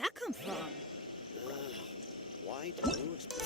that come from? Why do you explain?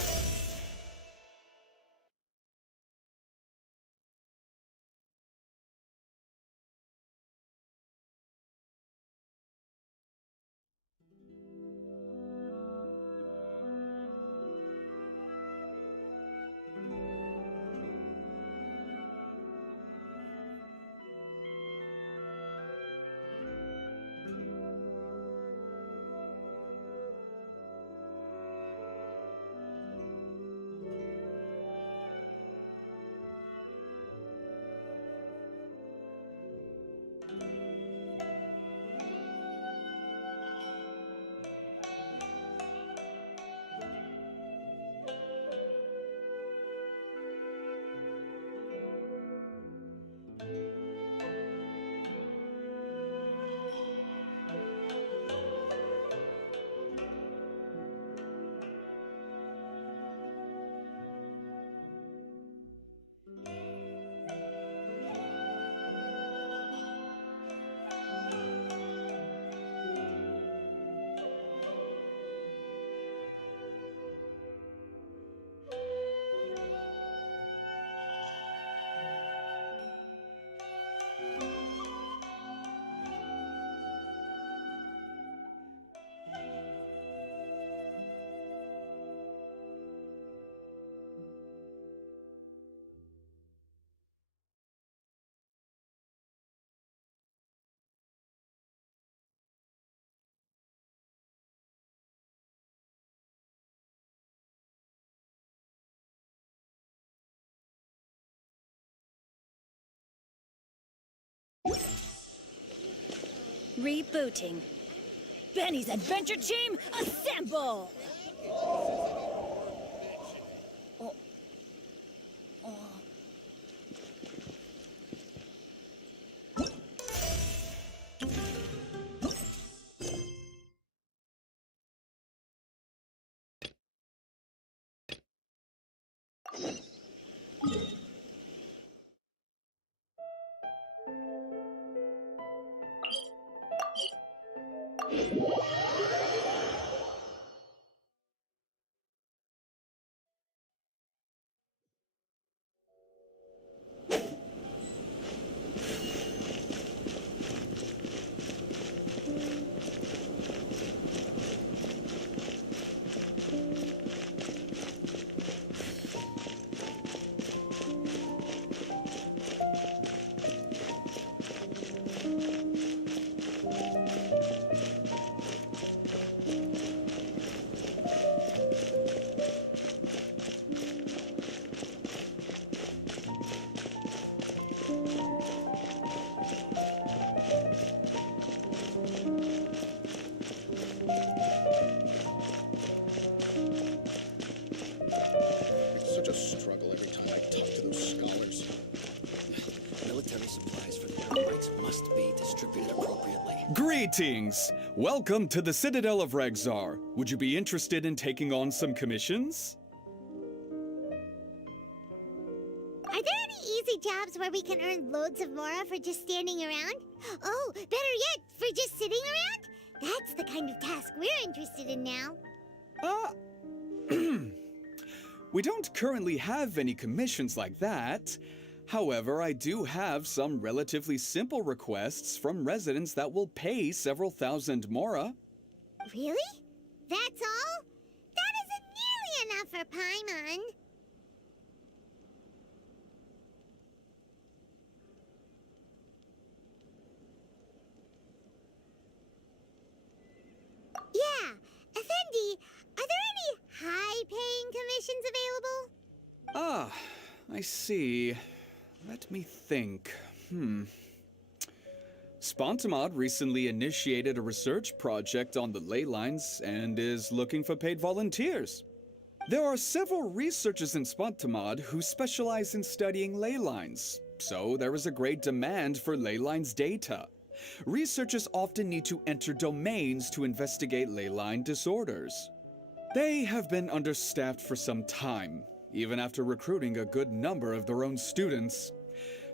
Rebooting. Benny's adventure team, assemble! Oh. Oh. It's such a struggle every time I talk to those scholars. Military supplies for the Eremites must be distributed appropriately. Greetings! Welcome to the Citadel of Regzar. Would you be interested in taking on some commissions? Are there any easy jobs where we can earn loads of mora for just standing around? Oh, better yet, for just sitting around? That's the kind of task we're interested in now. We don't currently have any commissions like that. However, I do have some relatively simple requests from residents that will pay several thousand mora. Really? That's all? That isn't nearly enough for Paimon. Yeah, Effendi, are there any high-paying commissions available? Ah, I see. Let me think. Spontamod recently initiated a research project on the ley lines and is looking for paid volunteers. There are several researchers in Spontamod who specialize in studying ley lines, so there is a great demand for ley lines data. Researchers often need to enter domains to investigate ley line disorders. They have been understaffed for some time, even after recruiting a good number of their own students.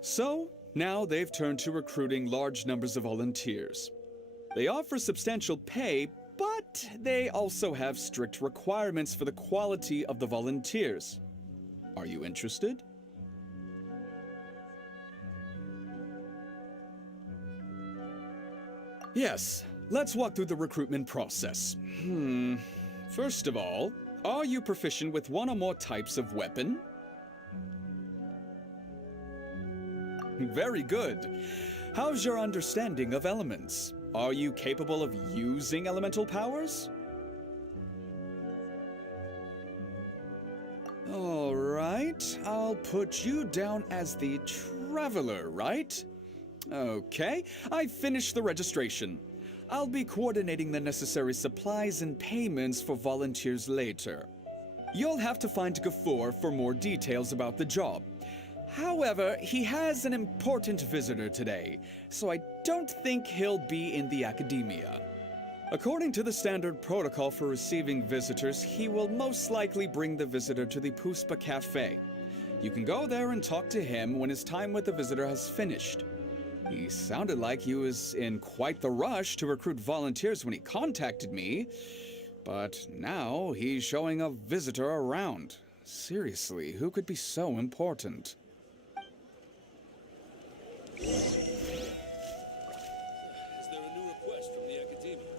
So, now they've turned to recruiting large numbers of volunteers. They offer substantial pay, but they also have strict requirements for the quality of the volunteers. Are you interested? Yes, let's walk through the recruitment process. First of all, are you proficient with one or more types of weapon? Very good. How's your understanding of elements? Are you capable of using elemental powers? All right, I'll put you down as the Traveler, right? Okay, I finished the registration. I'll be coordinating the necessary supplies and payments for volunteers later. You'll have to find Gafoor for more details about the job. However, he has an important visitor today, so I don't think he'll be in the academia. According to the standard protocol for receiving visitors, he will most likely bring the visitor to the Puspa Cafe. You can go there and talk to him when his time with the visitor has finished. He sounded like he was in quite the rush to recruit volunteers when he contacted me, but now he's showing a visitor around. Seriously, who could be so important? Is there a new request from the academia?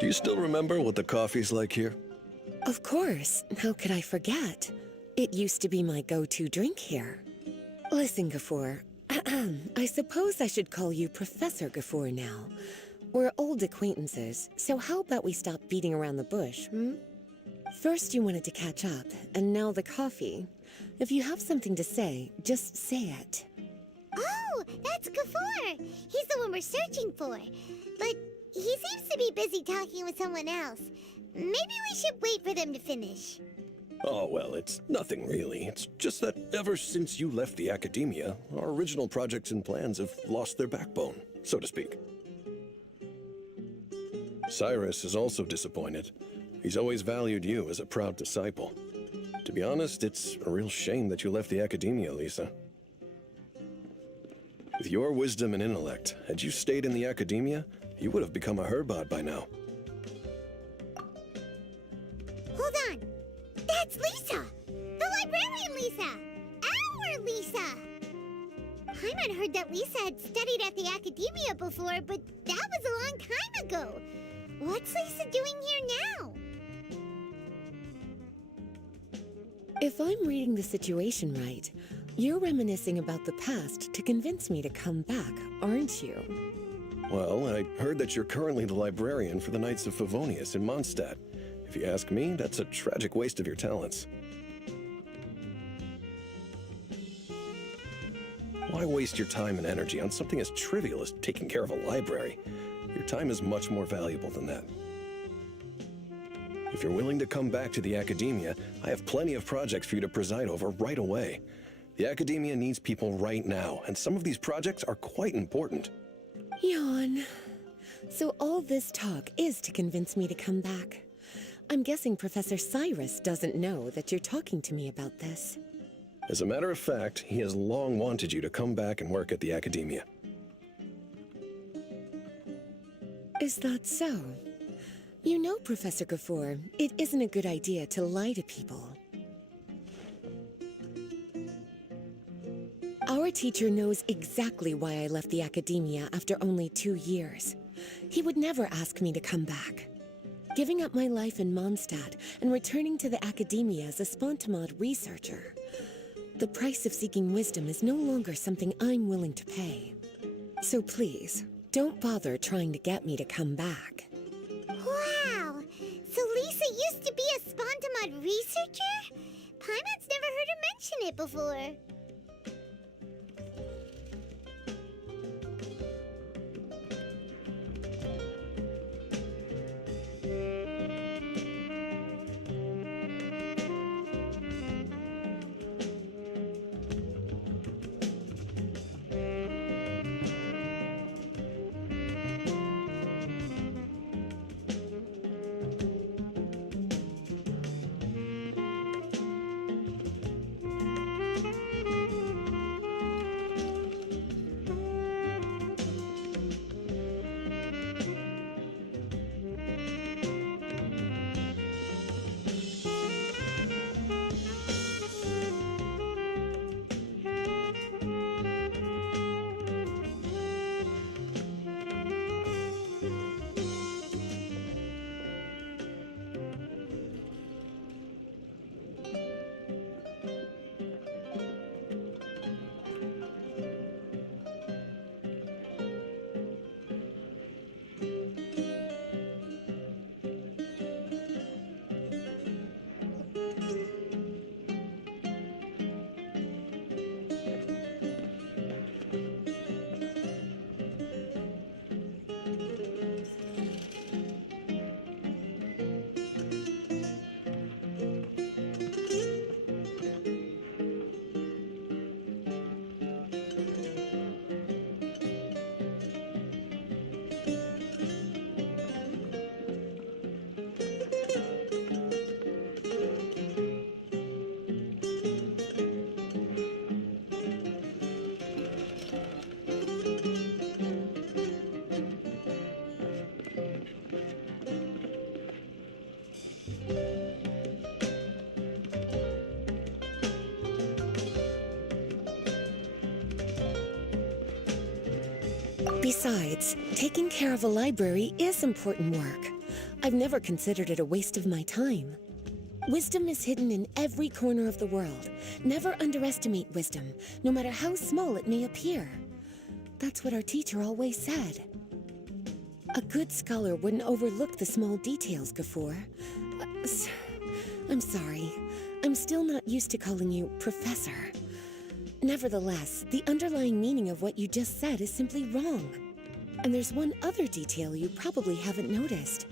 Do you still remember what the coffee's like here? Of course. How could I forget? It used to be my go-to drink here. Listen, Gafoor. I suppose I should call you Professor Gafoor now. We're old acquaintances, so how about we stop beating around the bush, First you wanted to catch up, and now the coffee. If you have something to say, just say it. Oh, that's Gafoor. He's the one we're searching for. But he seems to be busy talking with someone else. Maybe we should wait for them to finish. Oh, well, it's nothing really. It's just that ever since you left the academia, our original projects and plans have lost their backbone, so to speak. Cyrus is also disappointed. He's always valued you as a proud disciple. To be honest, it's a real shame that you left the academia, Lisa. With your wisdom and intellect, had you stayed in the academia, you would have become a Herbad by now. Hold on. That's Lisa! The librarian Lisa! Our Lisa! Paimon heard that Lisa had studied at the academia before, but that was a long time ago. What's Lisa doing here now? If I'm reading the situation right, you're reminiscing about the past to convince me to come back, aren't you? Well, I heard that you're currently the librarian for the Knights of Favonius in Mondstadt. If you ask me, that's a tragic waste of your talents. Why waste your time and energy on something as trivial as taking care of a library? Your time is much more valuable than that. If you're willing to come back to the academia, I have plenty of projects for you to preside over right away. The academia needs people right now, and some of these projects are quite important. Yawn. So all this talk is to convince me to come back. I'm guessing Professor Cyrus doesn't know that you're talking to me about this. As a matter of fact, he has long wanted you to come back and work at the academia. Is that so? You know, Professor Gafoor, it isn't a good idea to lie to people. Our teacher knows exactly why I left the academia after only 2 years. He would never ask me to come back. Giving up my life in Mondstadt and returning to the academia as a Spontamod researcher. The price of seeking wisdom is no longer something I'm willing to pay. So please, don't bother trying to get me to come back. Wow! So Lisa used to be a Spontamod researcher? Paimon's never heard her mention it before. Besides, taking care of a library is important work. I've never considered it a waste of my time. Wisdom is hidden in every corner of the world. Never underestimate wisdom, no matter how small it may appear. That's what our teacher always said. A good scholar wouldn't overlook the small details, Gafoor. I'm sorry. I'm still not used to calling you Professor. Nevertheless, the underlying meaning of what you just said is simply wrong. And there's one other detail you probably haven't noticed.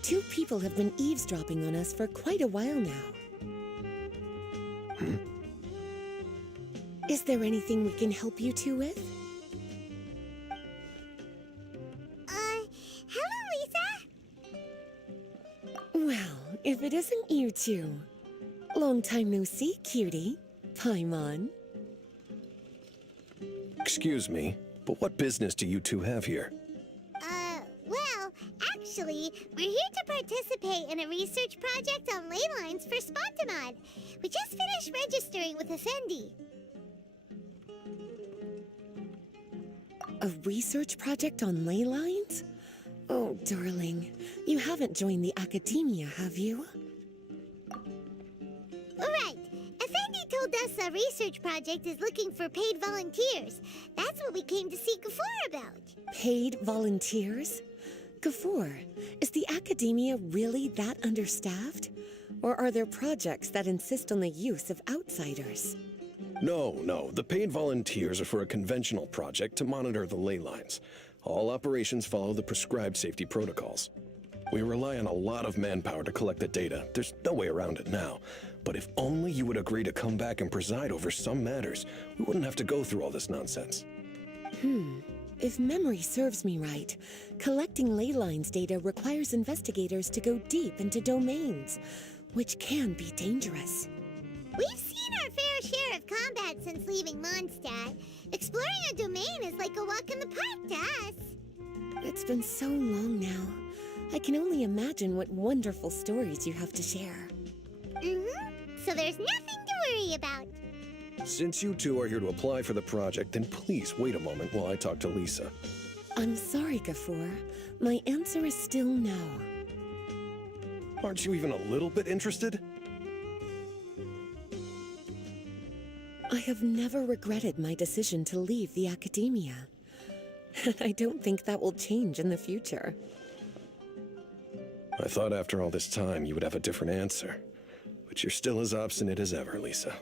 2 people have been eavesdropping on us for quite a while now. Is there anything we can help you two with? Hello, Lisa? Well, if it isn't you two. Long time no see, cutie. Paimon. Excuse me, but what business do you two have here? Well, actually, we're here to participate in a research project on ley lines for Spontamod. We just finished registering with Effendi. A research project on ley lines? Oh, darling, you haven't joined the academia, have you? Right. Effendi told us a research project is looking for paid volunteers. That's what we came to see Gafoor about. Paid volunteers? Gafoor, is the academia really that understaffed? Or are there projects that insist on the use of outsiders? No. The paid volunteers are for a conventional project to monitor the ley lines. All operations follow the prescribed safety protocols. We rely on a lot of manpower to collect the data. There's no way around it now. But if only you would agree to come back and preside over some matters, we wouldn't have to go through all this nonsense. If memory serves me right, collecting ley lines data requires investigators to go deep into domains, which can be dangerous. We've seen our fair share of combat since leaving Mondstadt. Exploring a domain is like a walk in the park to us. It's been so long now. I can only imagine what wonderful stories you have to share. So there's nothing to worry about. Since you two are here to apply for the project, then please wait a moment while I talk to Lisa. I'm sorry, Gafoor. My answer is still no. Aren't you even a little bit interested? I have never regretted my decision to leave the academia. I don't think that will change in the future. I thought after all this time you would have a different answer. But you're still as obstinate as ever, Lisa.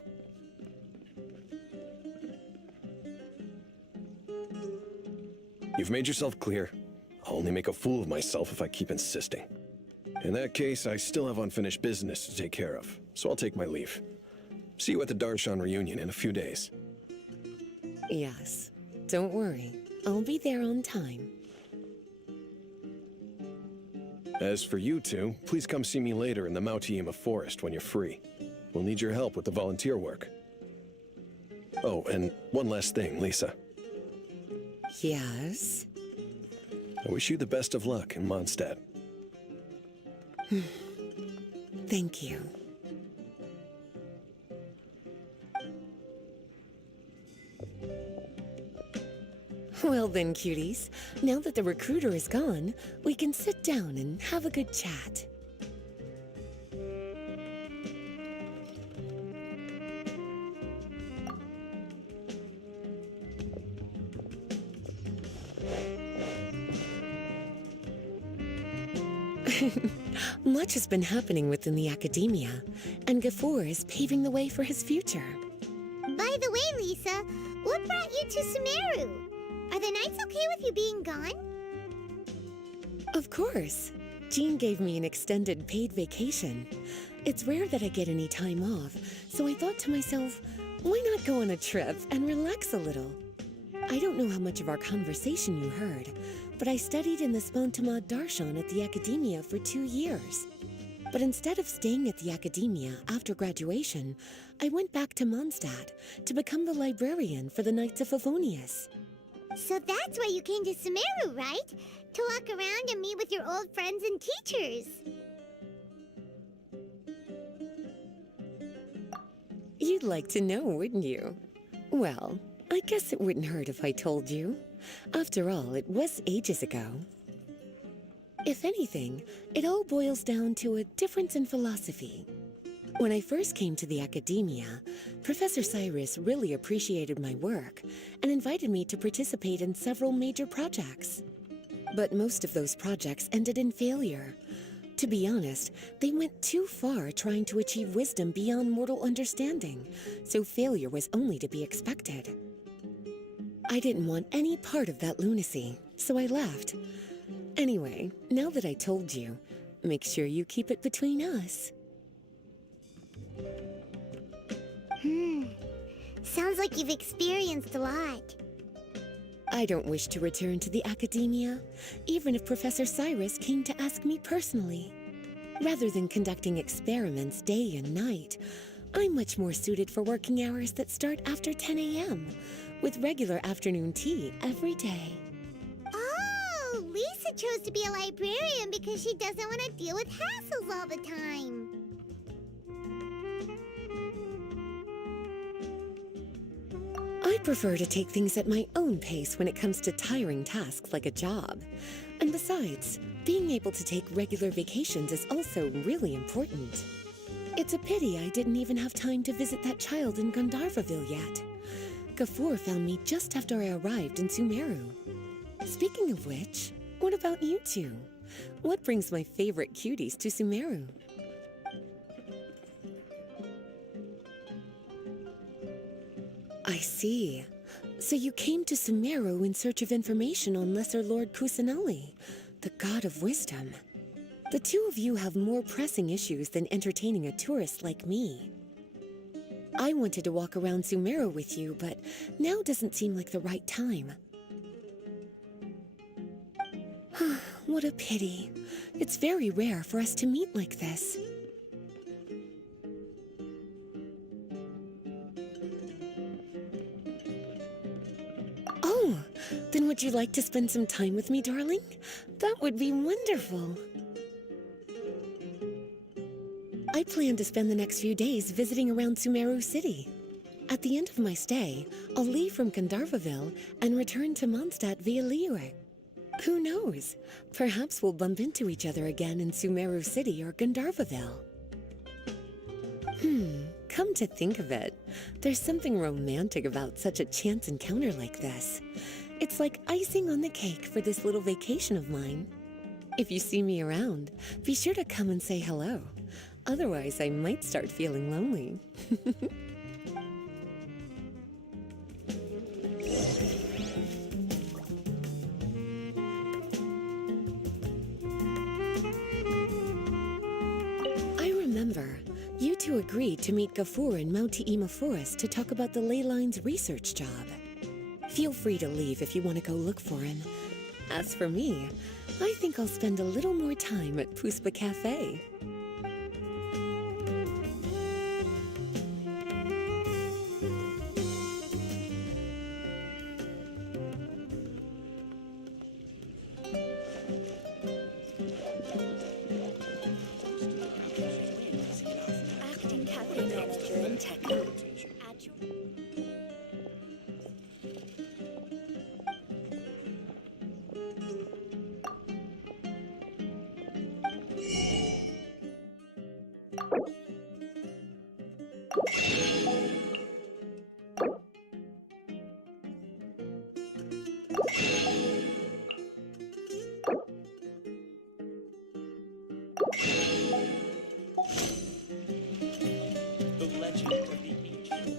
You've made yourself clear. I'll only make a fool of myself if I keep insisting. In that case, I still have unfinished business to take care of, so I'll take my leave. See you at the Darshan reunion in a few days. Yes. Don't worry. I'll be there on time. As for you two, please come see me later in the Mautiima forest when you're free. We'll need your help with the volunteer work. Oh, and one last thing, Lisa. Yes? I wish you the best of luck in Mondstadt. Thank you. Well then, cuties, now that the recruiter is gone, we can sit down and have a good chat. Much has been happening within the academia, and Gafoor is paving the way for his future. By the way, Lisa, what brought you to Sumeru? Are the Knights okay with you being gone? Of course. Jean gave me an extended paid vacation. It's rare that I get any time off, so I thought to myself, why not go on a trip and relax a little? I don't know how much of our conversation you heard, but I studied in the Spontamad Darshan at the Academia for 2 years. But instead of staying at the Academia after graduation, I went back to Mondstadt to become the librarian for the Knights of Favonius. So that's why you came to Sumeru, right? To walk around and meet with your old friends and teachers. You'd like to know, wouldn't you? Well, I guess it wouldn't hurt if I told you. After all, it was ages ago. If anything, it all boils down to a difference in philosophy. When I first came to the Academia, Professor Cyrus really appreciated my work and invited me to participate in several major projects. But most of those projects ended in failure. To be honest, they went too far trying to achieve wisdom beyond mortal understanding, so failure was only to be expected. I didn't want any part of that lunacy, so I left. Anyway, now that I told you, make sure you keep it between us. Sounds like you've experienced a lot. I don't wish to return to the Academia, even if Professor Cyrus came to ask me personally. Rather than conducting experiments day and night, I'm much more suited for working hours that start after 10 a.m., with regular afternoon tea every day. Oh, Lisa chose to be a librarian because she doesn't want to deal with hassles all the time. I prefer to take things at my own pace when it comes to tiring tasks like a job. And besides, being able to take regular vacations is also really important. It's a pity I didn't even have time to visit that child in Gandharvaville yet. Gafoor found me just after I arrived in Sumeru. Speaking of which, what about you two? What brings my favorite cuties to Sumeru? I see. So you came to Sumeru in search of information on Lesser Lord Kusanali, the god of wisdom. The two of you have more pressing issues than entertaining a tourist like me. I wanted to walk around Sumeru with you, but now doesn't seem like the right time. What a pity. It's very rare for us to meet like this. Oh, Oh, then would you like to spend some time with me, darling? That would be wonderful. I plan to spend the next few days visiting around Sumeru City. At the end of my stay, I'll leave from Gandharvaville and return to Mondstadt via Liyue. Who knows? Perhaps we'll bump into each other again in Sumeru City or Gandharvaville. Come to think of it, there's something romantic about such a chance encounter like this. It's like icing on the cake for this little vacation of mine. If you see me around, be sure to come and say hello. Otherwise, I might start feeling lonely. I remember, you two agreed to meet Gafur in Mount Te'ima Forest to talk about the ley lines research job. Feel free to leave if you want to go look for him. As for me, I think I'll spend a little more time at Puspa Cafe. Acting cafe manager in Tekka. Add your... The legend of the ancient.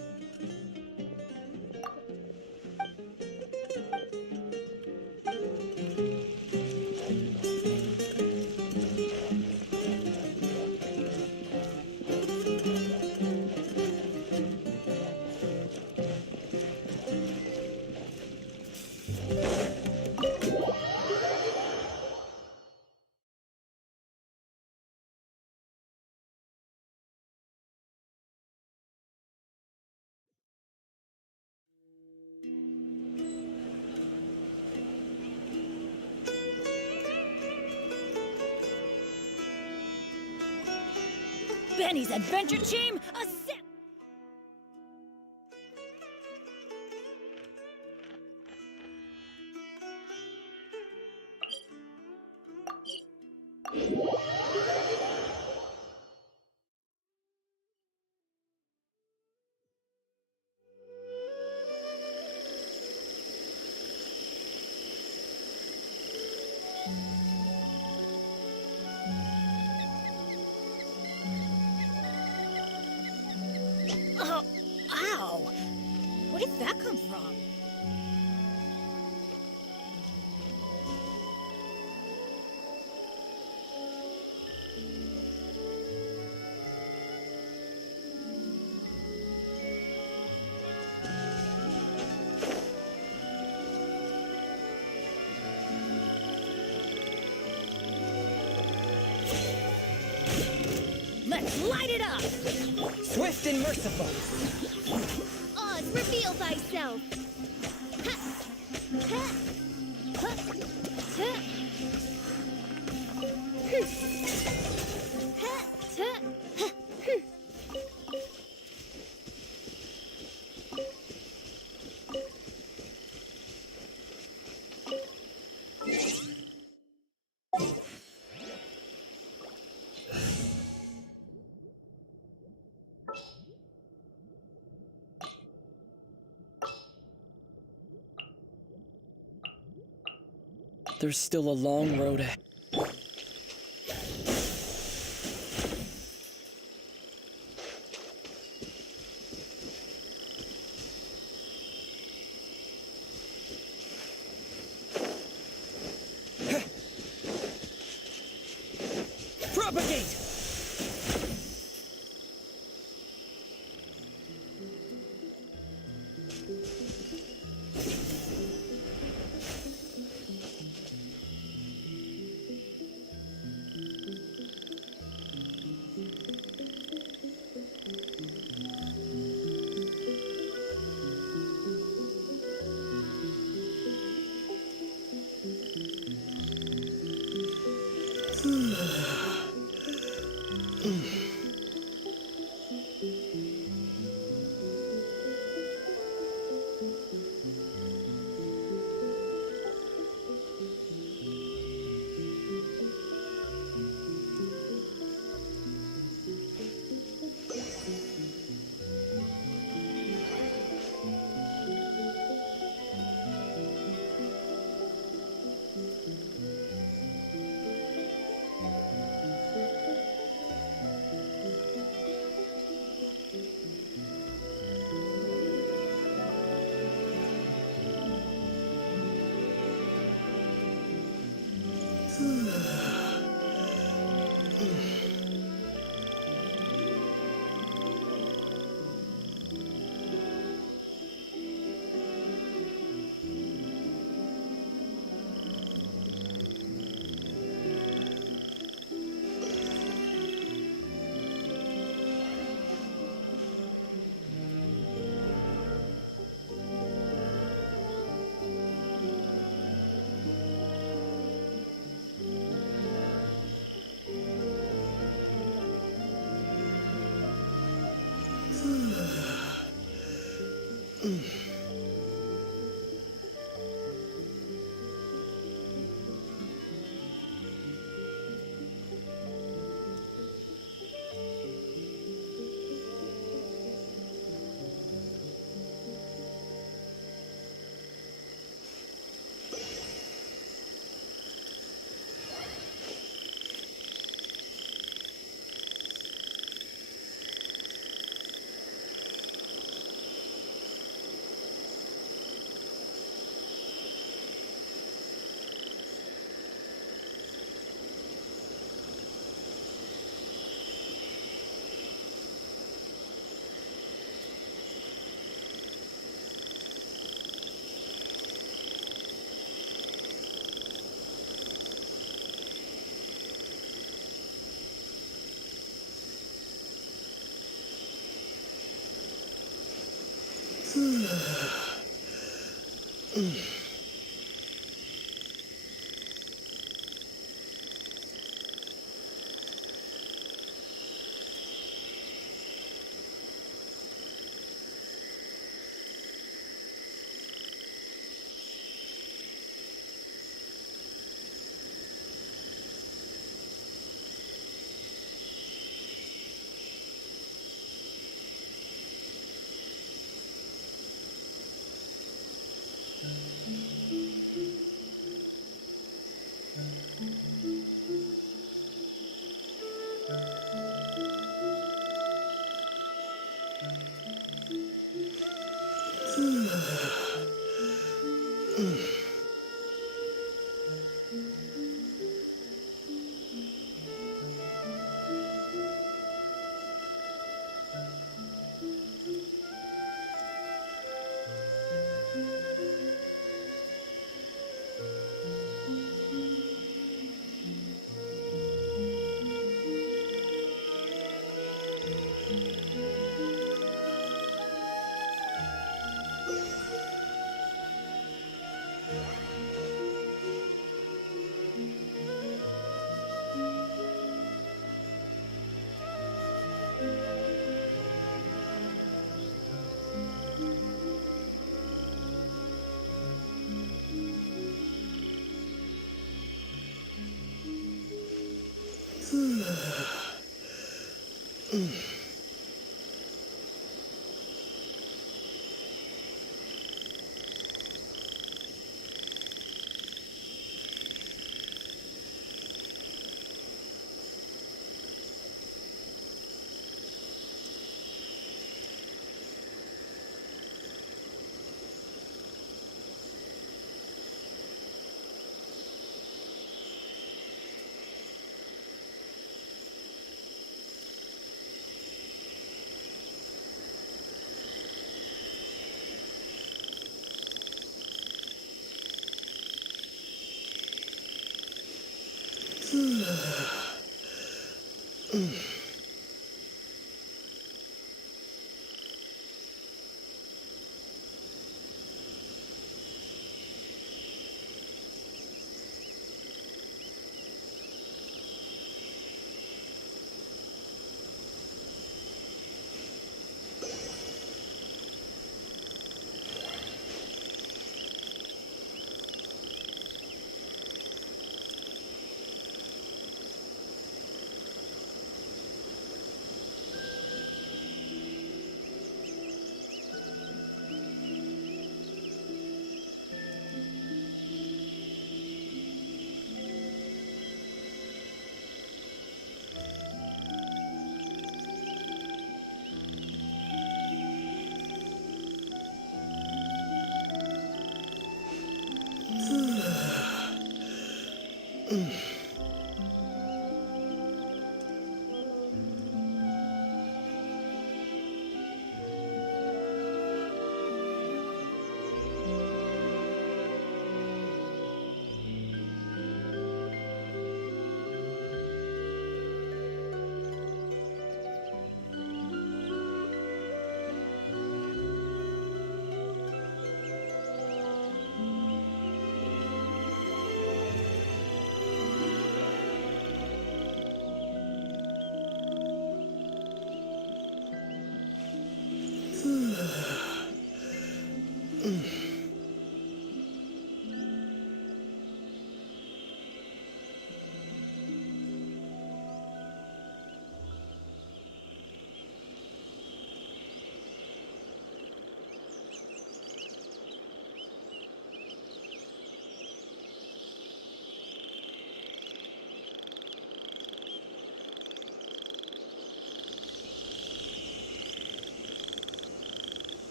Benny's Adventure Team, Oh, ow! Where did that come from? Let's light it up! Swift and merciful. Oz, reveal thyself! There's still a long road ahead. Propagate!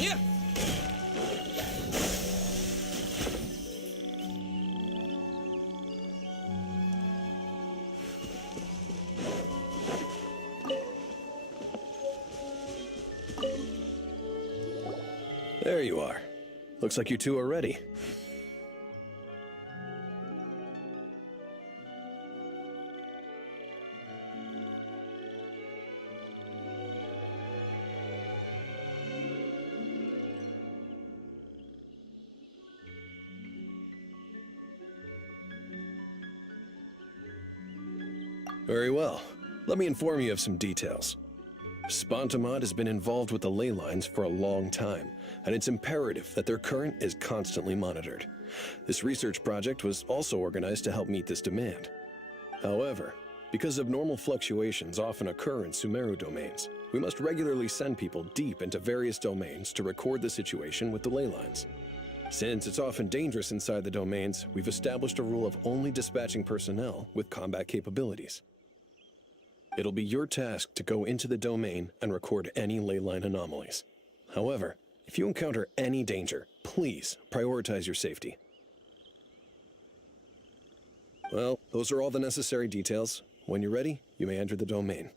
Yeah. There you are. Looks like you two are ready. Very well. Let me inform you of some details. Spontamod has been involved with the ley lines for a long time, and it's imperative that their current is constantly monitored. This research project was also organized to help meet this demand. However, because abnormal fluctuations often occur in Sumeru domains, we must regularly send people deep into various domains to record the situation with the ley lines. Since it's often dangerous inside the domains, we've established a rule of only dispatching personnel with combat capabilities. It'll be your task to go into the domain and record any ley line anomalies. However, if you encounter any danger, please prioritize your safety. Well, those are all the necessary details. When you're ready, you may enter the domain.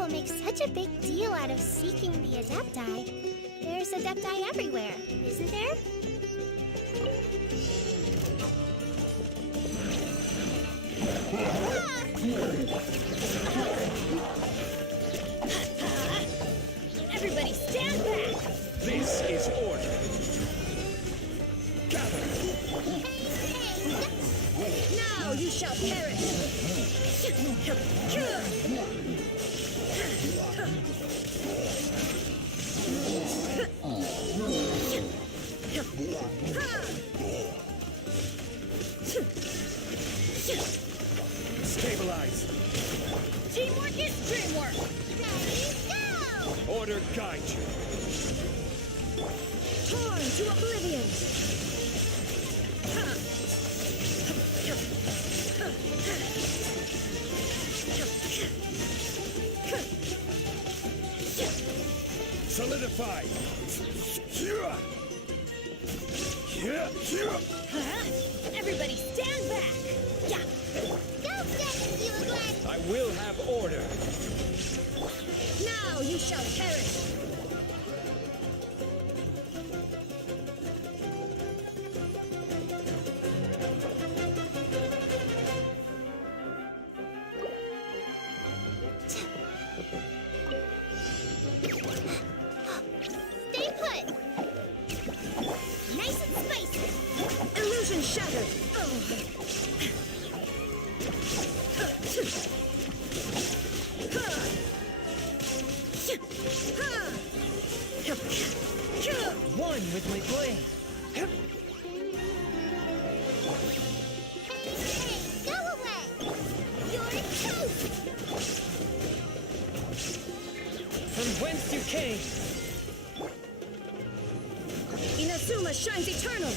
people make such a big deal out of seeking the Adepti, there's Adepti everywhere, isn't there? Everybody stand back! This is order. Gather. Now you shall perish! Stabilize. Teamwork is dreamwork! Ready, go! Order guide you. Torn to oblivion! Solidify. Everybody stand back! Yeah! Go get you again! I will have order. Now you shall perish! Stay put! Nice and spicy! Illusion shattered! One with my blade. Hey, go away! You're toast! From whence you came. Inazuma shines eternal!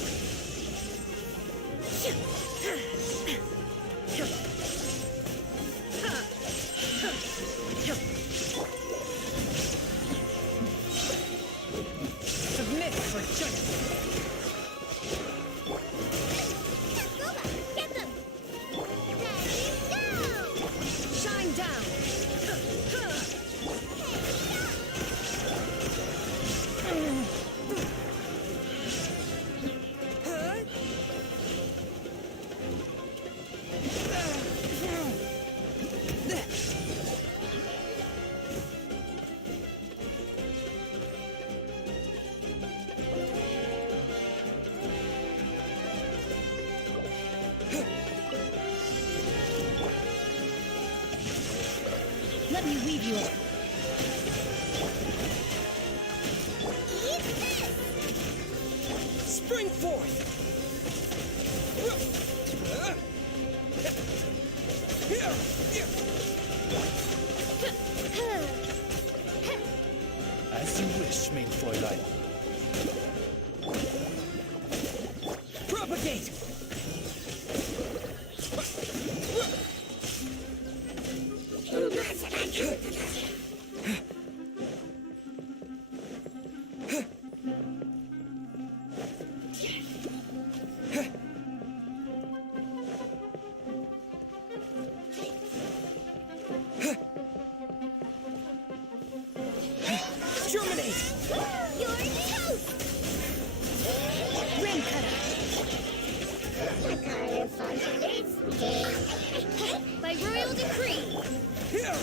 Submit for justice. Kazuma, get them! Ready, go! Shine down! Let me weave you up. Eat this! Spring forth. As you wish, main Fräulein. Propagate! Germinate! You're toast! Rain cutter! By royal decree! Here!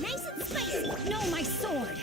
Nice and spicy! No, my sword!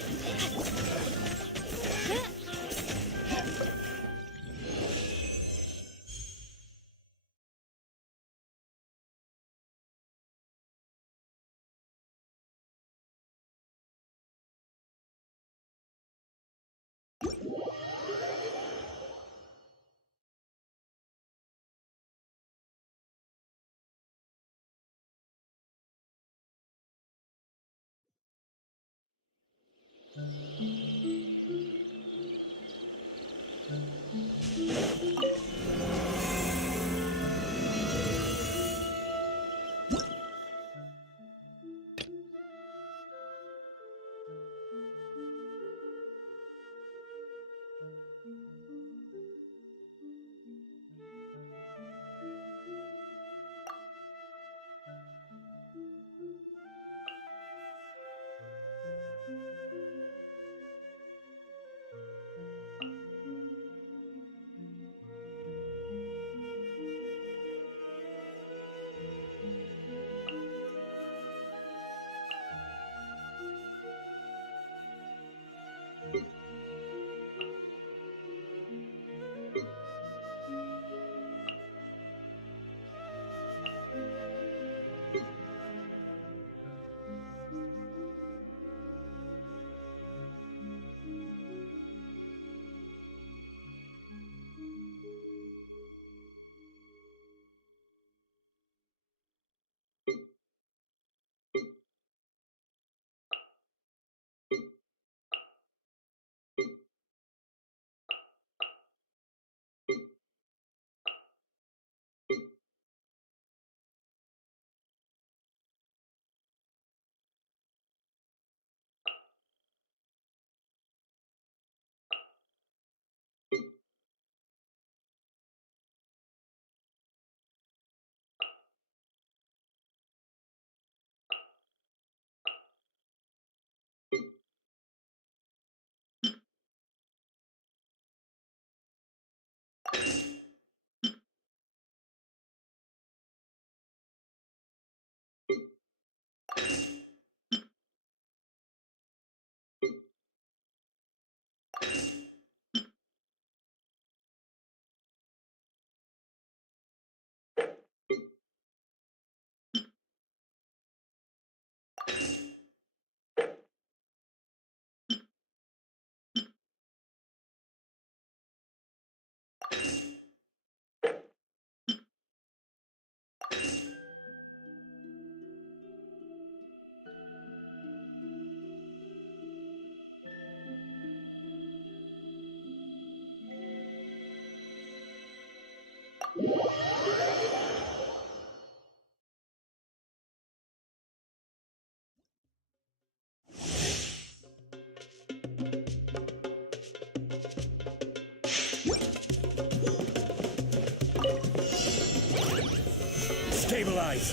Stabilize!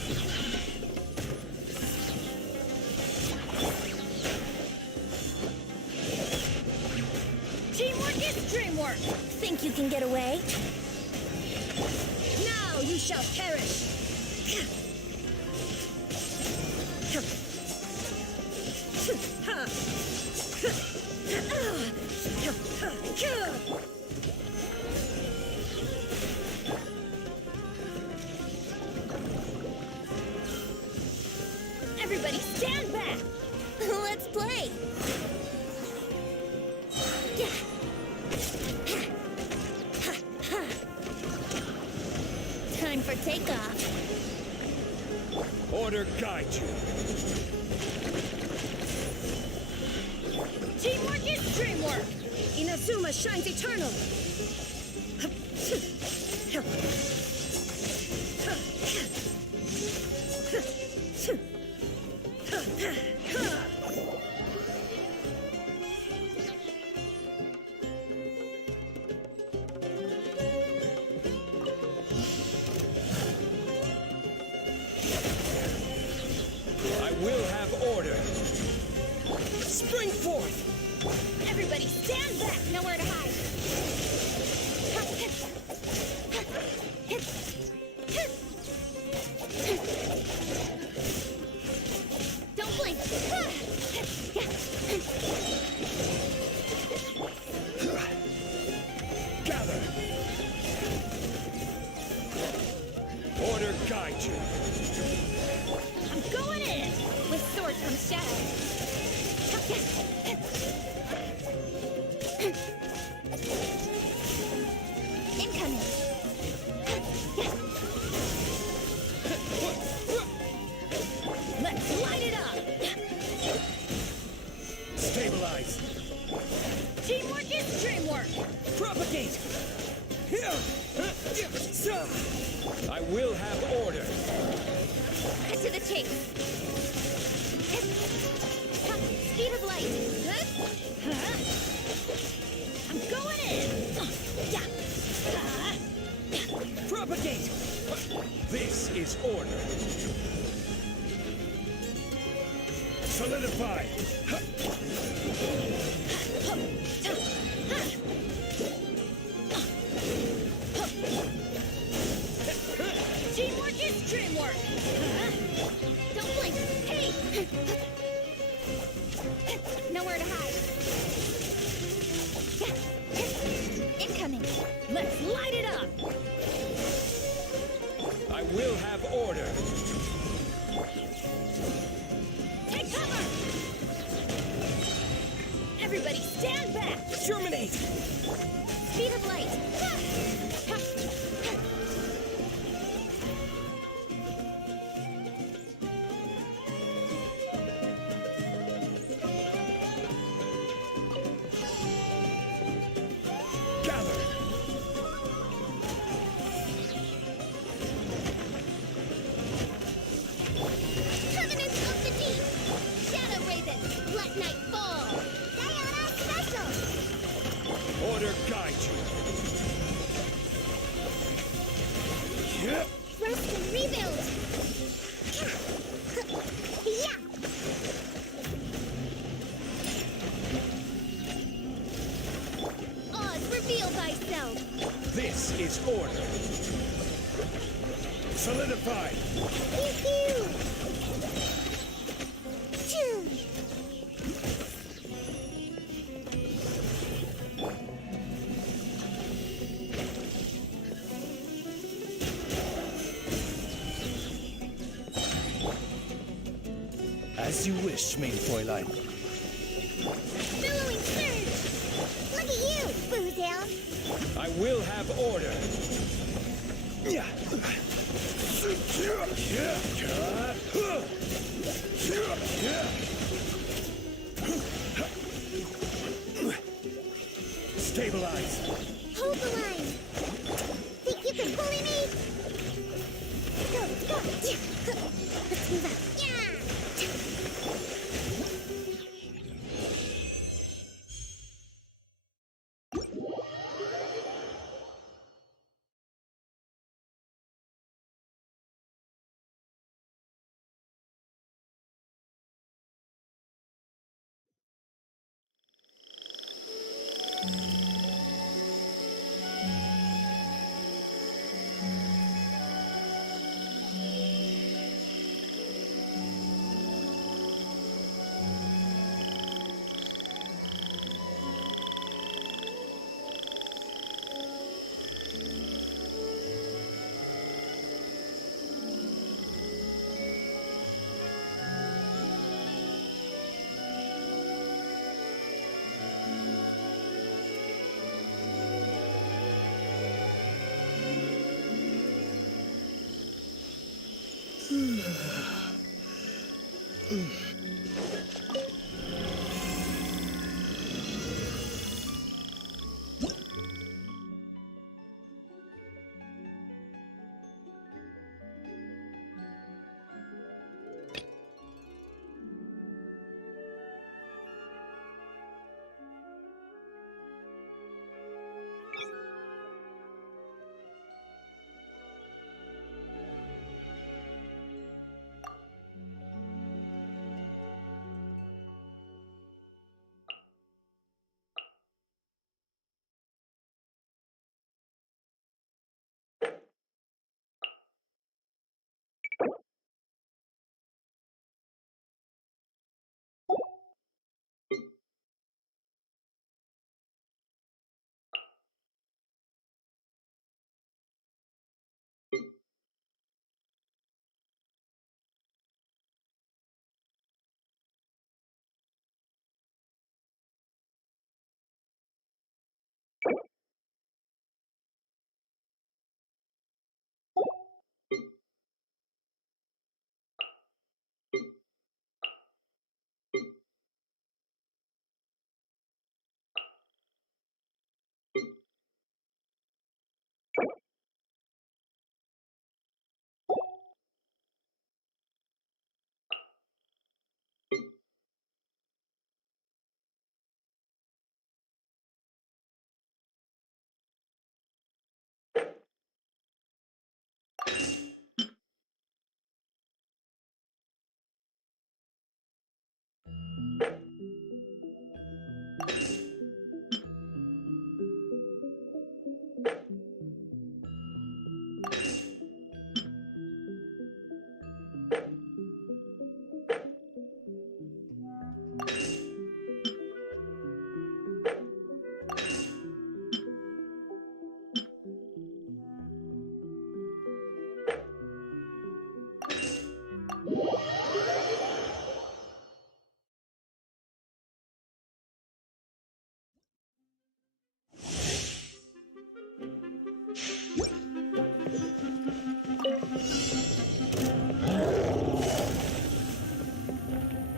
Teamwork is dreamwork! Think you can get away? Now you shall perish! Everybody stand back! Let's play. Time for takeoff. Order guide you. Teamwork is dreamwork! Inazuma shines eternal! I will have order. Spring forth! Everybody stand back! Nowhere to hide! Don't blink! Gather! Order guide you. I'm going in! With sword comes shadow! Incoming! Let's light it up! Stabilize. Teamwork is dreamwork! Propagate! Here! I will have order. Cut to the chase! Speed of light! I'm going in! Propagate! This is order. Solidify! Teamwork is dreamwork! Don't blink! Hey! Nowhere to hide! Incoming! Let's light it up! I will have order. Take cover! Everybody stand back! Germinate! Speed of light! Gather! Covenants of the Deep. Shadow Raven. Let night fall. Diana Special. Order guide you. Rest and rebuild. Yeah. Oz, reveal thyself. This is order. Solidify! Pew pew. As you wish, main Fräulein. Billowing surge. Look at you, Boozle. I will have order. Stabilize. Hold the line. Think you can bully me? Go, go. Let's move up.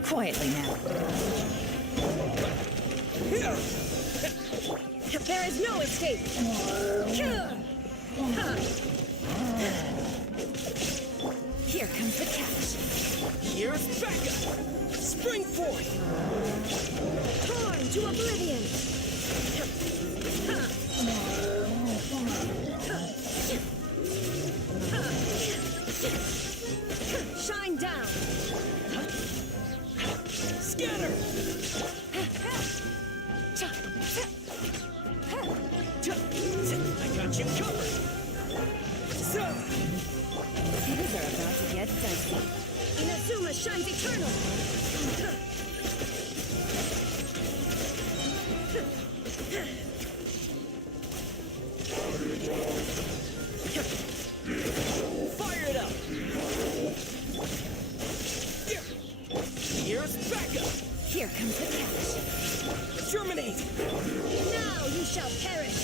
Quietly now. There is no escape! Here comes the catch. Here's Becca! Spring forth! Torn to oblivion! Shine down! Scatter! I got you covered! Things are about to get dicey. Inazuma shines eternal! Fire it up! Here's Becca! Here comes the catch. Germinate! Now you shall perish!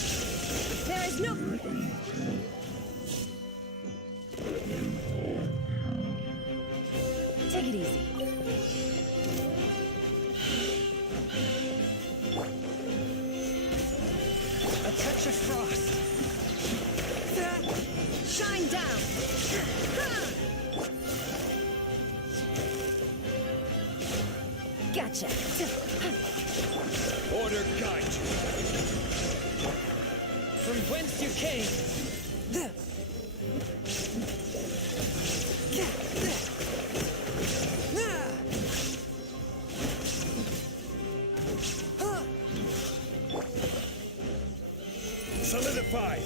There is no... Take it easy. A touch of frost! Shine down! Gotcha. Order guide you! From whence you came! Solidify!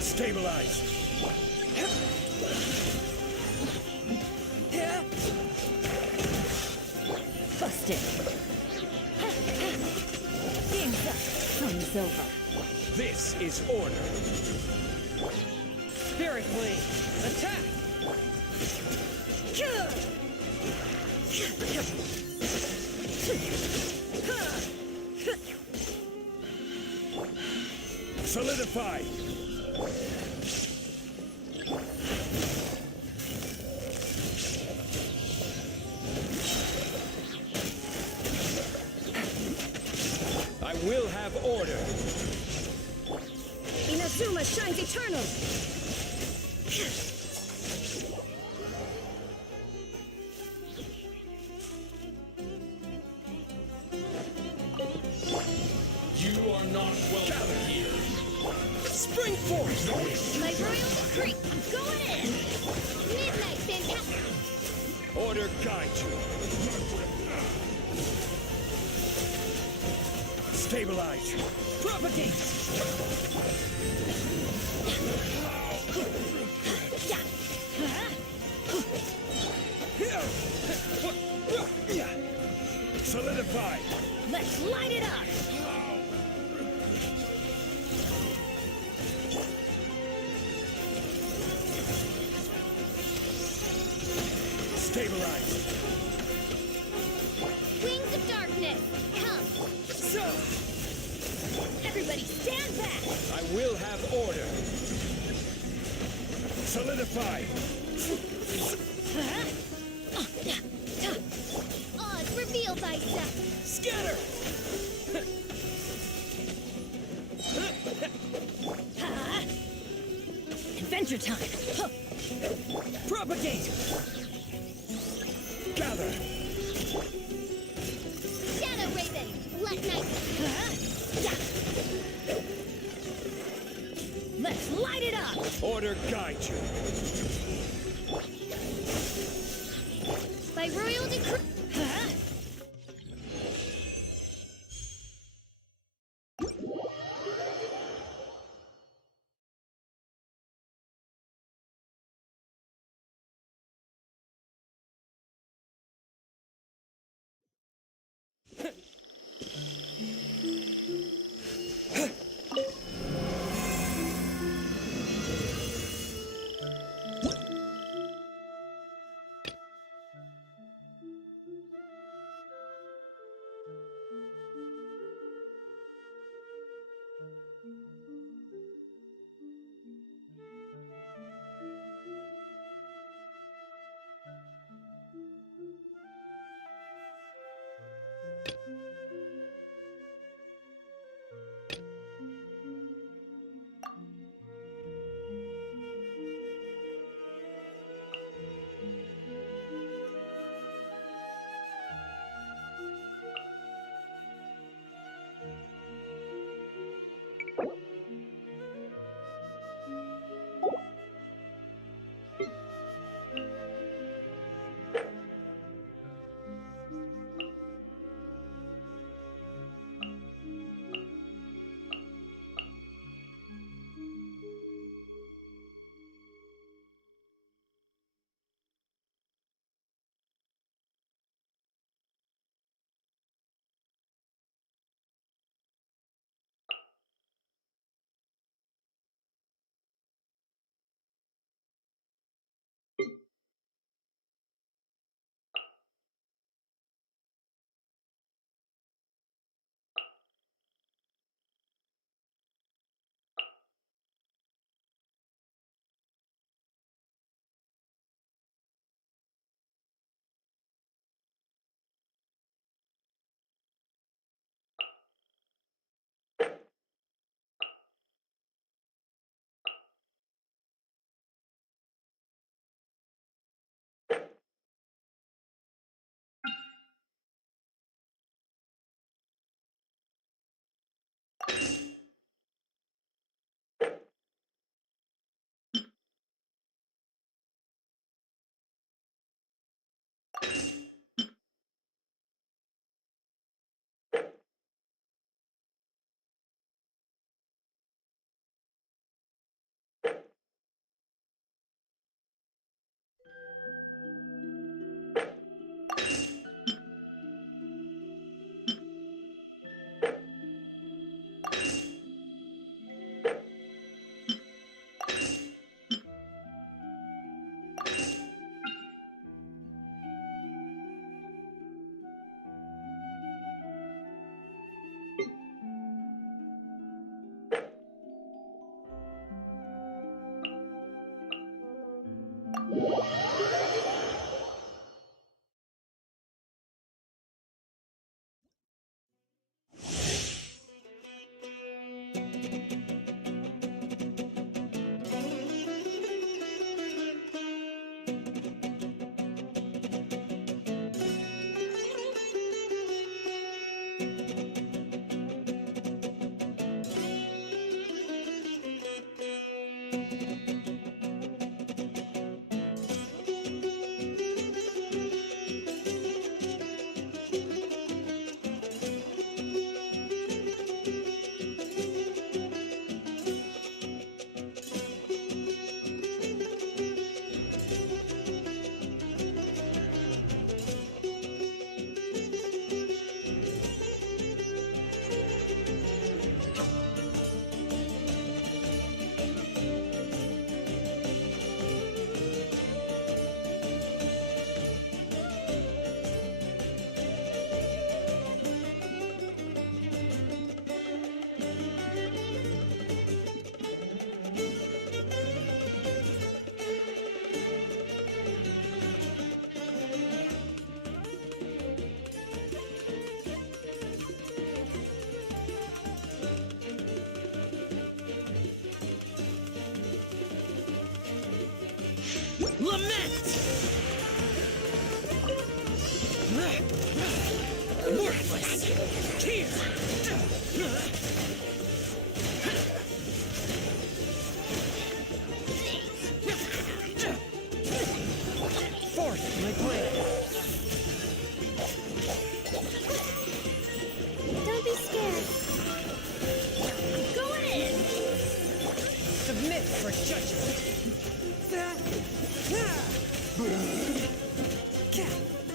Stabilize! Busted. Game's up. Fun's over. This is order! Spirit Blade! Attack! Solidify! I will have order! Inazuma shines eternal! You are not welcome here! Spring forth! My royal decree. I'm going in. Midnight fantastic. Order guide you! Stabilize! Propagate! Solidify! Let's light it up. Stabilize! Wings of darkness. Come. Everybody stand back. I will have order! Solidify! Odds reveal thyself. Scatter! Adventure time. Huh. Propagate! Gather! Shadow Raven. Let night. Let's light it up! Order guide you. By royal decree. Huh? Lament! Worthless! Here! Submit for judgment.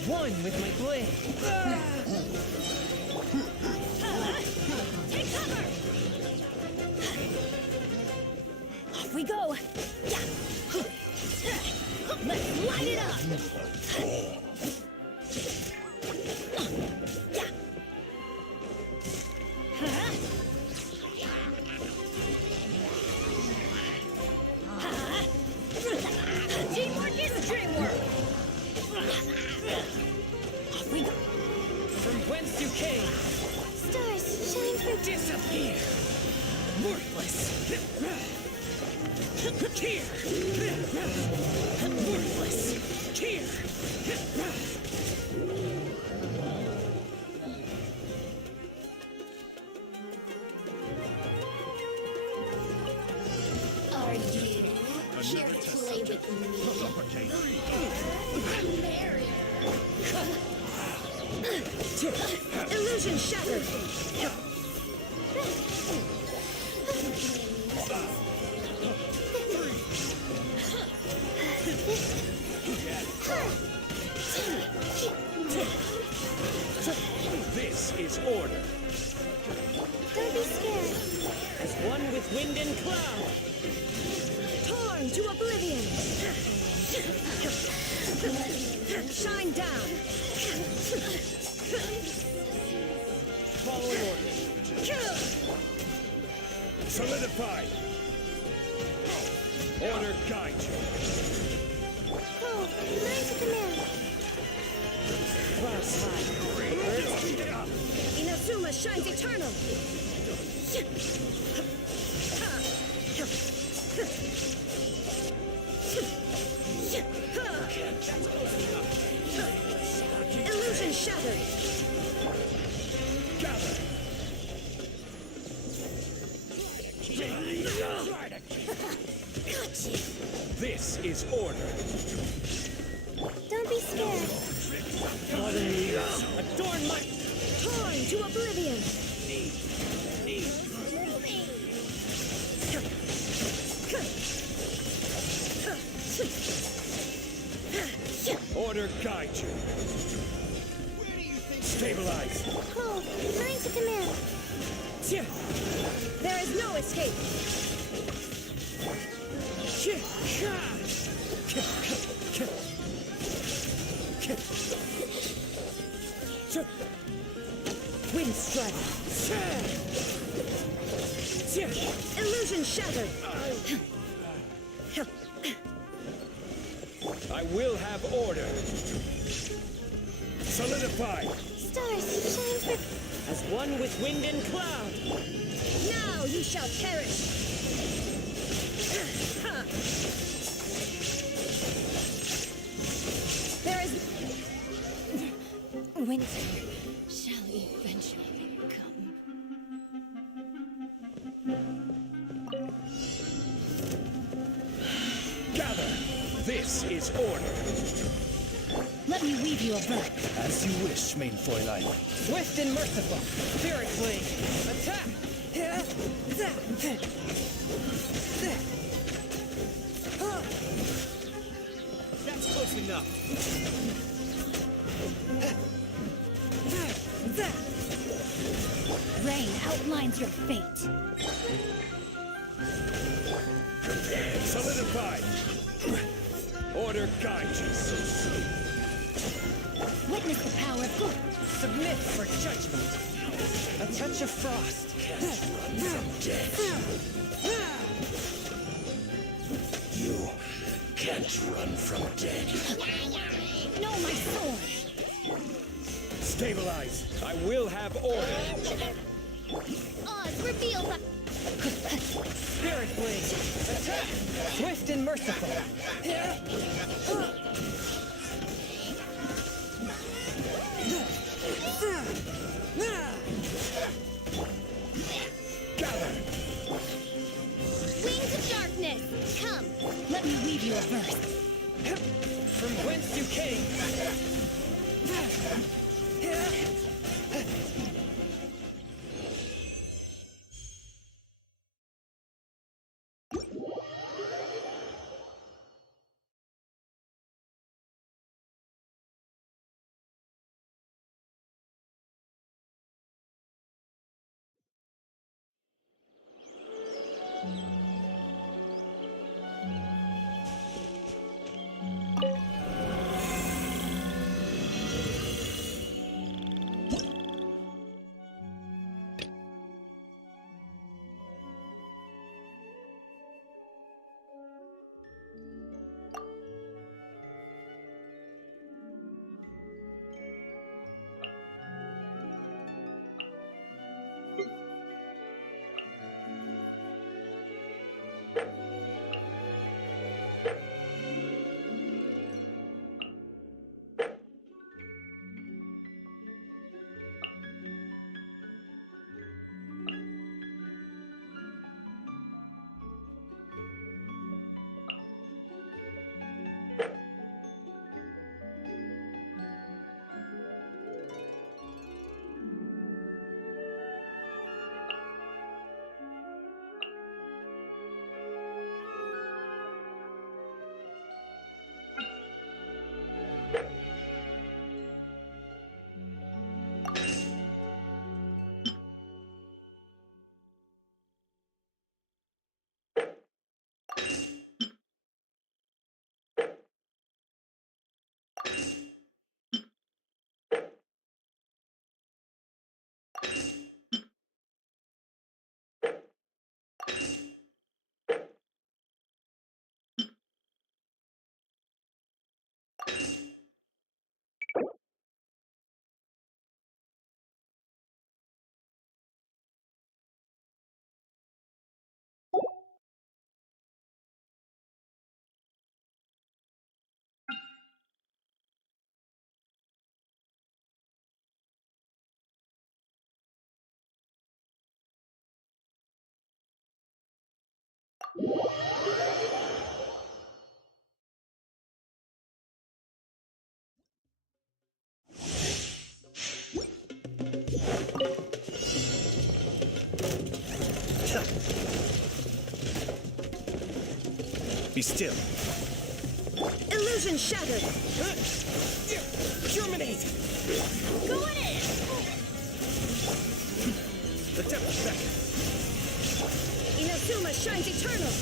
One with my blade. Take cover! Off we go! Yeah. Let's light it up! Yeah. Teamwork is dreamwork! Off we go! From whence you came, Stars shine for disappear. Worthless. Here. Worthless. Here. Are you here to play with me? I'm married. Illusion shattered! This is order. Don't be scared. As one with wind and cloud. Torn to oblivion! Shine down! Following orders. Solidify. Order guide you. Oh, learn to command. Clouds high. Birds feet. Inazuma shines eternal! Illusion shattered! Gather. This is order. Don't be scared. Adorn my... Torn to oblivion! Order guide you. Stabilize. Oh, learn to command. There is no escape! Wind strike! Illusion shattered! I will have order. Solidify. Stars shine for... As one with wind and cloud. Now you shall perish! There is... Winter shall eventually come. Gather. This is order. Let me weave you a verse. As you wish, main Fräulein. Swift and merciful. Spirit blade. Attack. That's close enough. Rain outlines your fate. Solidify. Order guide you. Witness the power of good. Submit for judgment. A touch of frost. You can't run from death. No, my sword. Stabilize. I will have order. Oz, reveal the... Spirit blade. Attack. Swift and merciful. Gather. Wings of darkness, come. Let me weave you a verse. From whence you came. Be still. Illusion shattered. Germinate! Go in! The devil's back. Inazuma shines eternal.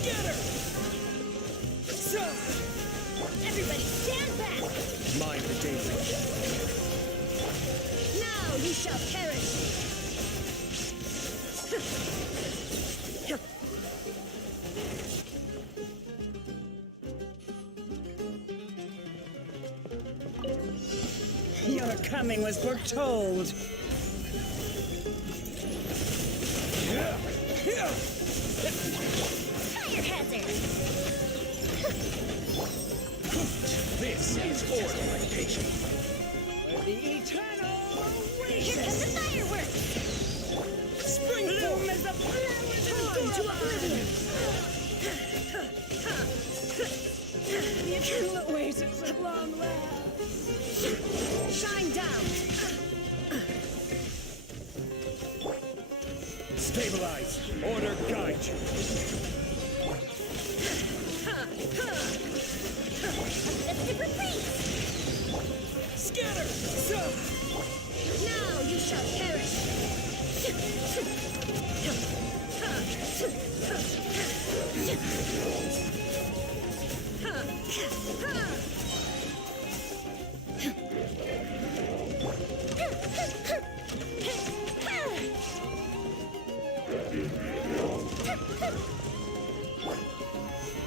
Scatter! Everybody stand back! Mind the daily. Now you shall perish. Your coming was foretold. Fire hazard! This is order, my patient. The eternal Here come the fireworks! spring bloom as the flowers Time to oblivion. The eternal oasis at long last. Shine down. Stabilize. Order guide you. Different place! Scatter! Now you shall perish.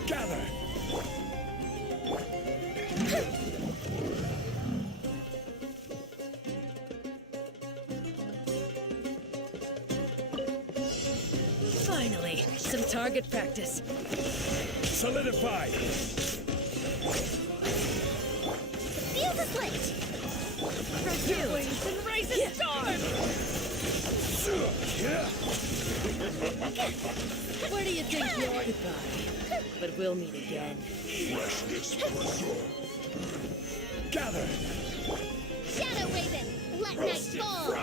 Gather! Finally, some target practice. Solidify! Feel the slate! Spread your wings and raise a storm! Where do you think you're goodbye? But we'll meet again. Gather! Shadow Raven, let night fall!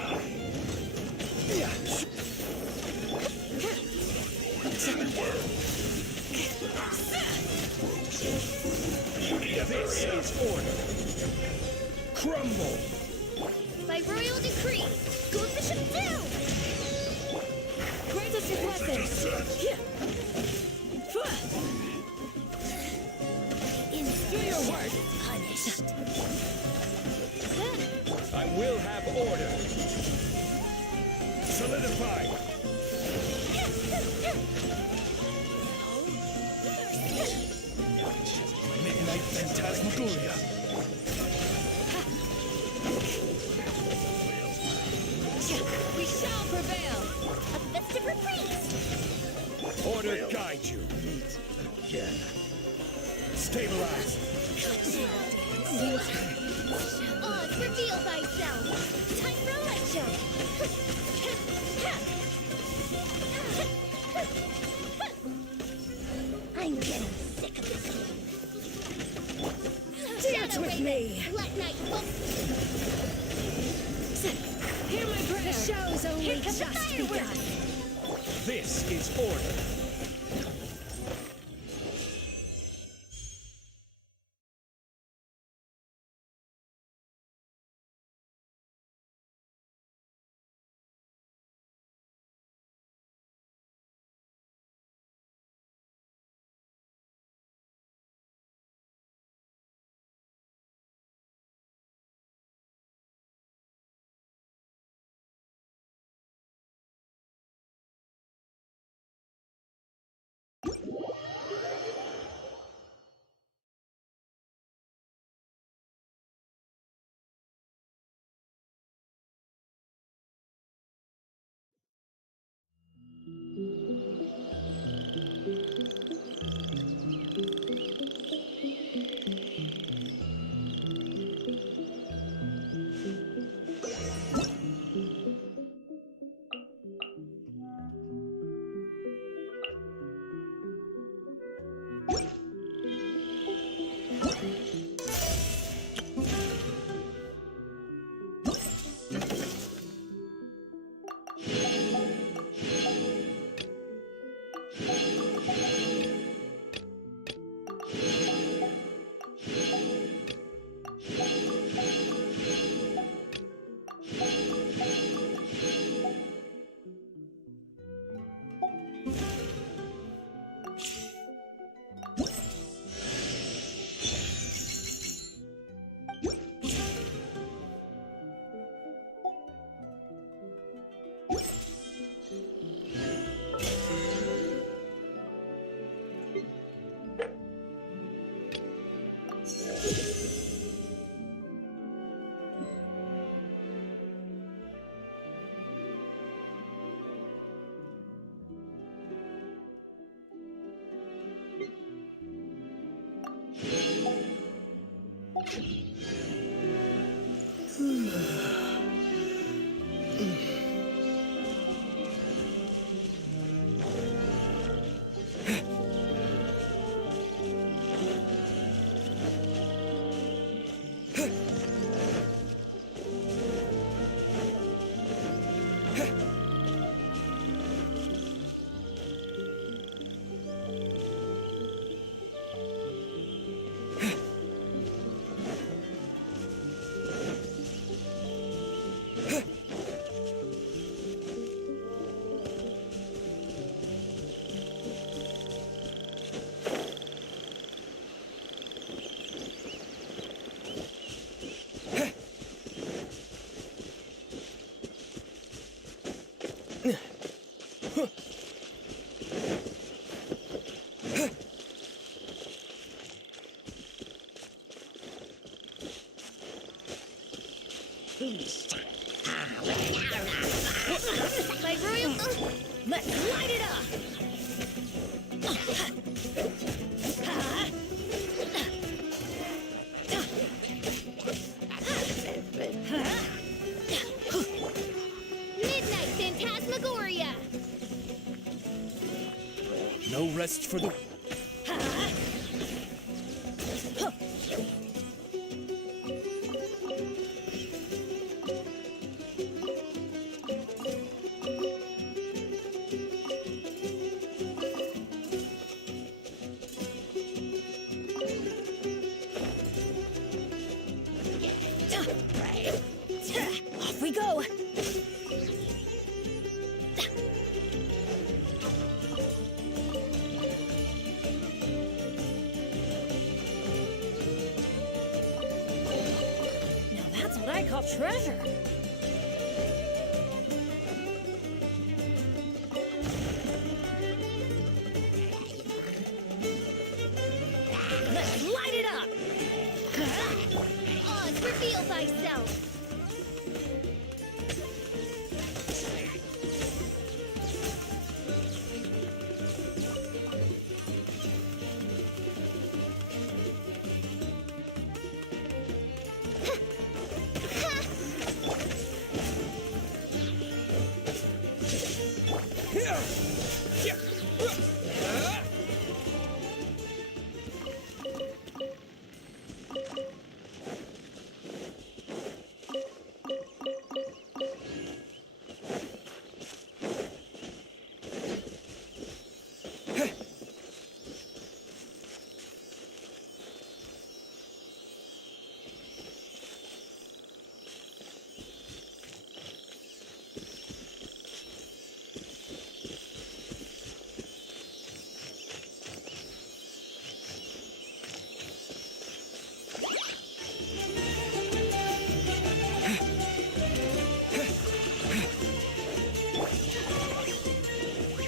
This is order. Crumble! By royal decree, go bishop down! Grant us your blessing. Do your work, punished. I will have order. Solidify! Midnight Phantasmagoria. We shall prevail. A festive reprise! Order guide you. Meet again. Stabilize. Oz, reveal thyself! Time for a light show! I'm getting sick of this. Dance with me. Let night fall! Hear my prayer. The show's only Here comes the just fireworks! begun. This is order. change. My royal... Let's light it up! Midnight Phantasmagoria! No rest for the... Off we go! Now that's what I call treasure! Let's light it up! Oz, reveal thyself!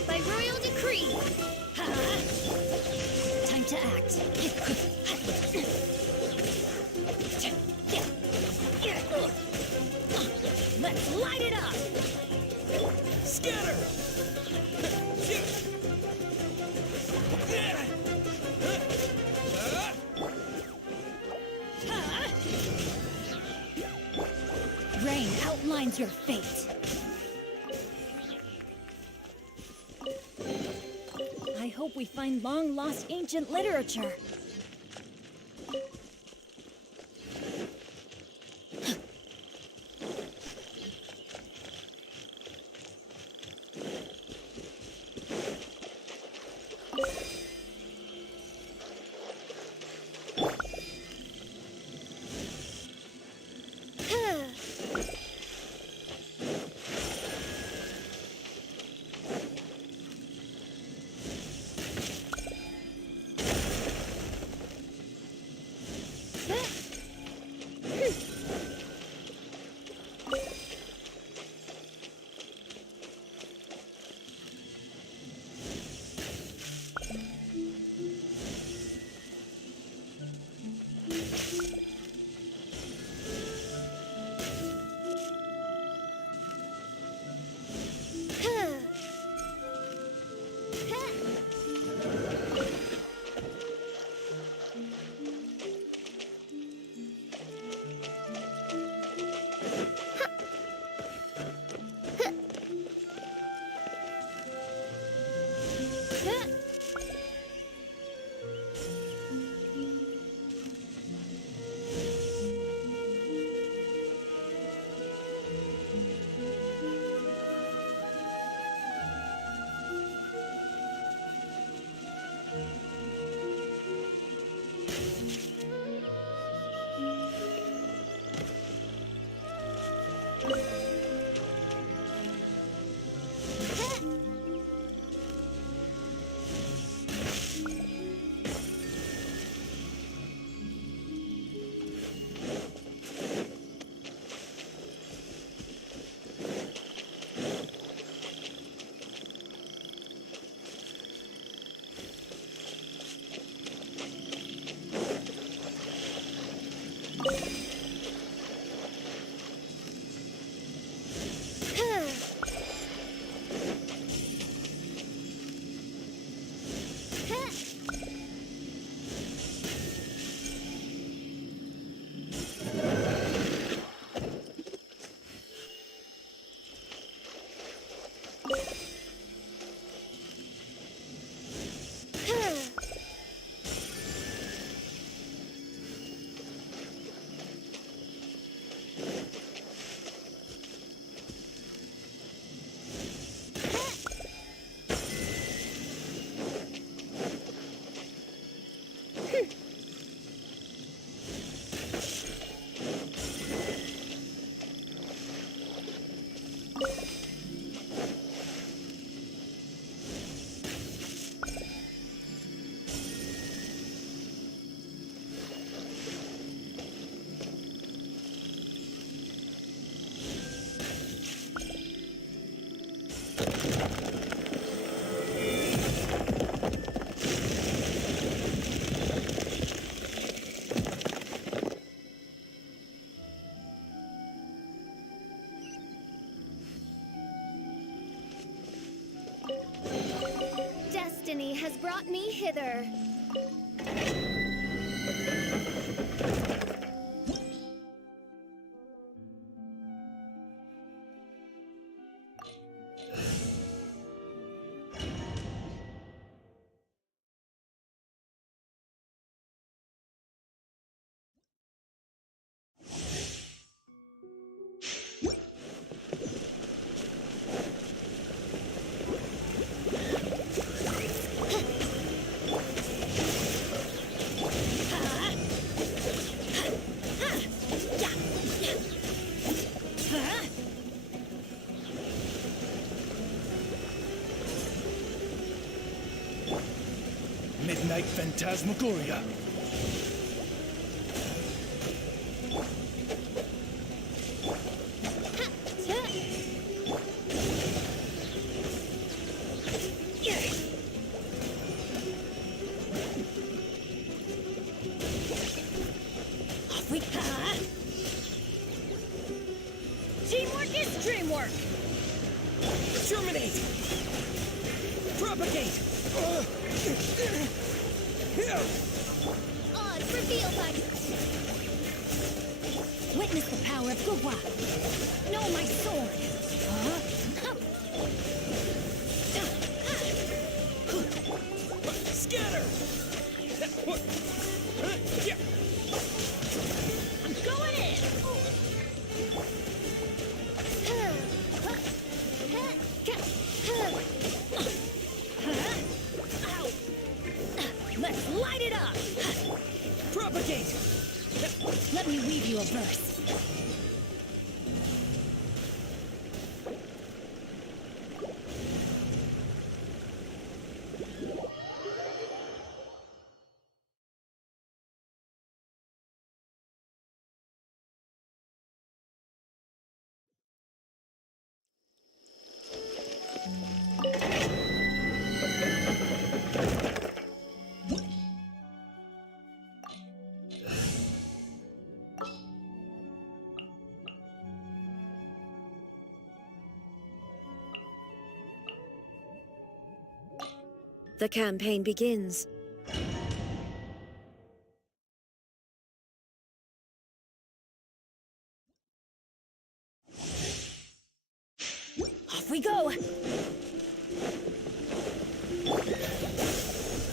By royal decree! Time to act. Let's light it up! Scatter! Rain outlines your fate. I hope we find long-lost ancient literature. destiny has brought me hither. Midnight Phantasmagoria. Teamwork is dreamwork. Terminate! Propagate! Odd reveal by witness the power of Gugwa. Know my sword. Scatter! I'm going in. Let's light it up. Propagate! Let me weave you a verse. The campaign begins. Off we go.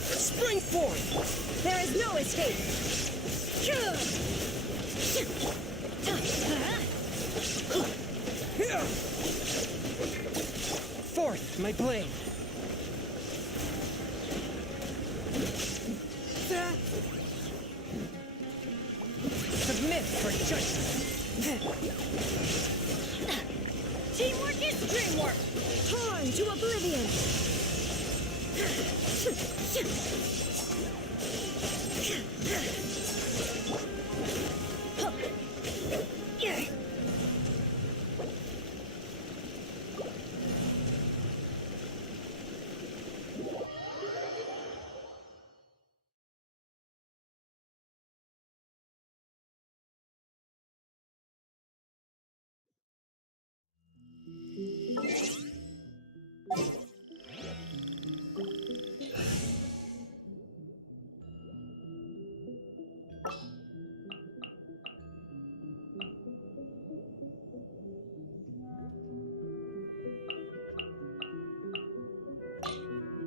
Spring forth! There is no escape. Forth, my blade! Submit for judgment! Teamwork is dreamwork. Torn to oblivion!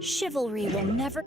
Chivalry will never...